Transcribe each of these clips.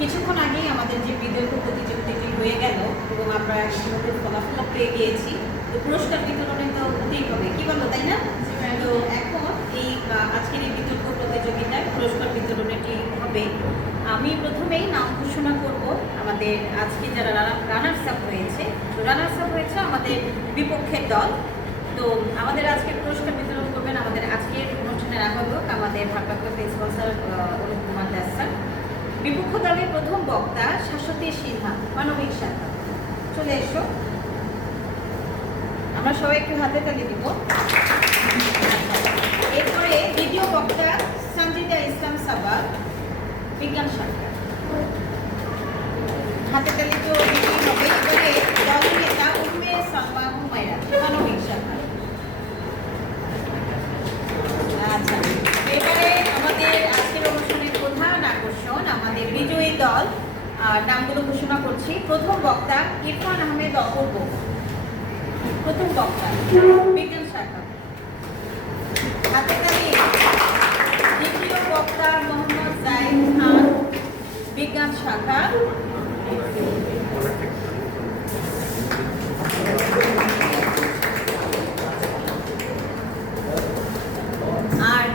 কিছুক্ষণ আগেই আমাদের যে বিতর্ক প্রতিযোগিতাটি হয়ে গেল এবং আমরা আমাদের ফলাফল পেয়ে গিয়েছি, তো পুরস্কার বিতরণে তো হতেই হবে, কি বলো তাই না? তো এখন এই আজকের এই বিতর্ক প্রতিযোগিতায় পুরস্কার বিতরণটি হবে। আমি প্রথমেই নাম ঘোষণা করব আমাদের আজকে যারা রানার্স আপ হয়েছে। তো রানার্স আপ হয়েছে আমাদের বিপক্ষের দল। তো আমাদের আজকে পুরস্কার বিতরণ করবেন আমাদের আজকের অনুষ্ঠানের আহ্বায়ক আমাদের ভারপ্রাপ্ত principal sir Anup Kumar Das sir. বিপক্ষ দলের প্রথম বক্তা শাশ্বতী সিনহা, মানবিক শাখা, চলে এসো। আমরা সবাই একটু হাতে তালি দিব। এরপরে দ্বিতীয় বক্তা সঞ্জিতা ইসলাম সাবা, বিজ্ঞান শাখা, হাতে তালি তো দিতেই হবে। এবারে দল নেতা উম্মে সালমা হুমায়রা, মানবিক শাখা। আচ্ছা, এবারে আমাদের আজকের অনুষ্ঠানের প্রধান আকর্ষণ আমাদের বিজয়ী দল, নামগুলো ঘোষণা করছি। প্রথম বক্তা ইরফান আহমেদ অপূর্ব, প্রথম বক্তা বিজ্ঞান শাখা, হাতে তালি। দ্বিতীয় বক্তা মোহাম্মদ জাহিদ খান, বিজ্ঞান শাখা। আর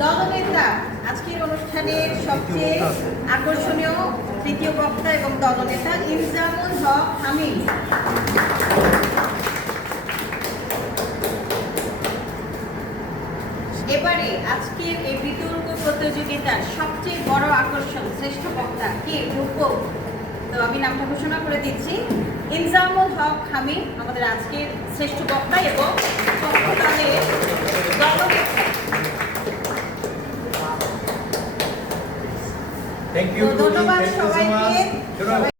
দলনেতা আজকের অনুষ্ঠানের সবচেয়ে আকর্ষণীয় তৃতীয় বক্তা এবং দলনেতা ইনজামুল হক হামিদ। এবারে আজকের এই বিতর্ক প্রতিযোগিতার সবচেয়ে বড় আকর্ষণ শ্রেষ্ঠ বক্তা কে রূপ। তো আমি নামটা ঘোষণা করে দিচ্ছি, ইনজামুল হক হামিদ আমাদের আজকের শ্রেষ্ঠ বক্তা এবং Thank you. ধন্যবাদ সবাইকে।